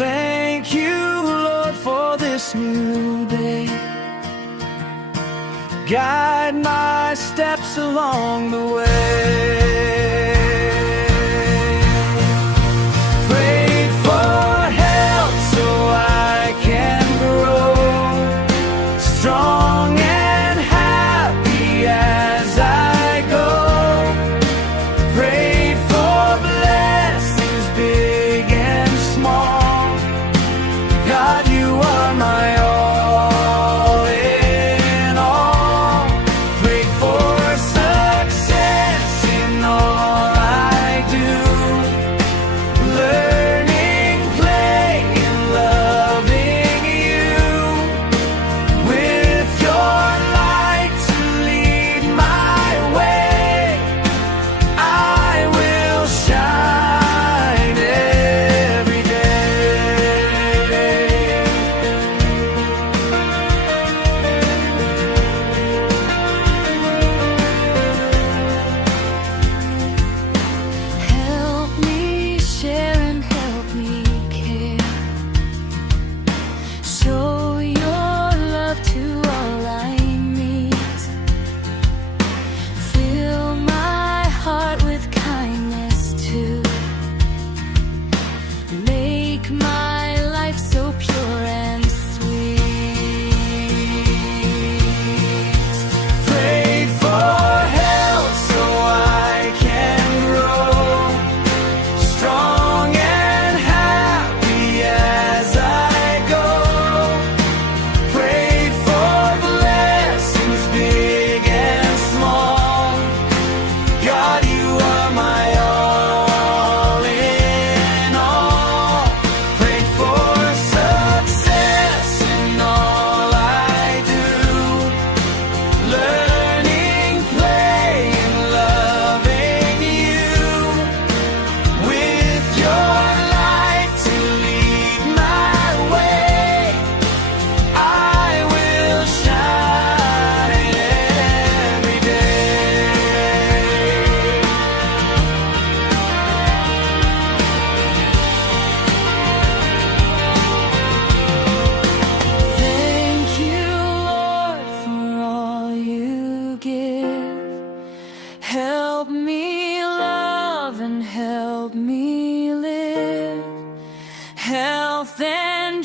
Thank you, Lord, for this new day. Guide my steps along the way. Prayed for help so I can grow strong and happy as I go. Prayed for blessings big and small. God, you are my all in all. Pray for success in all I do. Learning, playing, loving you. With your light to lead my way, I will shine every day. Help me share and help me care. Show your love to all I meet. Fill my heart with kindness too. Make my life so pure and sweet. Prayed for help so I can grow strong and happy as I go. Prayed for blessings big and small. God, you are my all in all. Prayed for success in all I do. Learning, playing, loving you. With your light to lead my way, I will shine every day. Thank you, Lord, for all you give. Help me love and help me live. Health and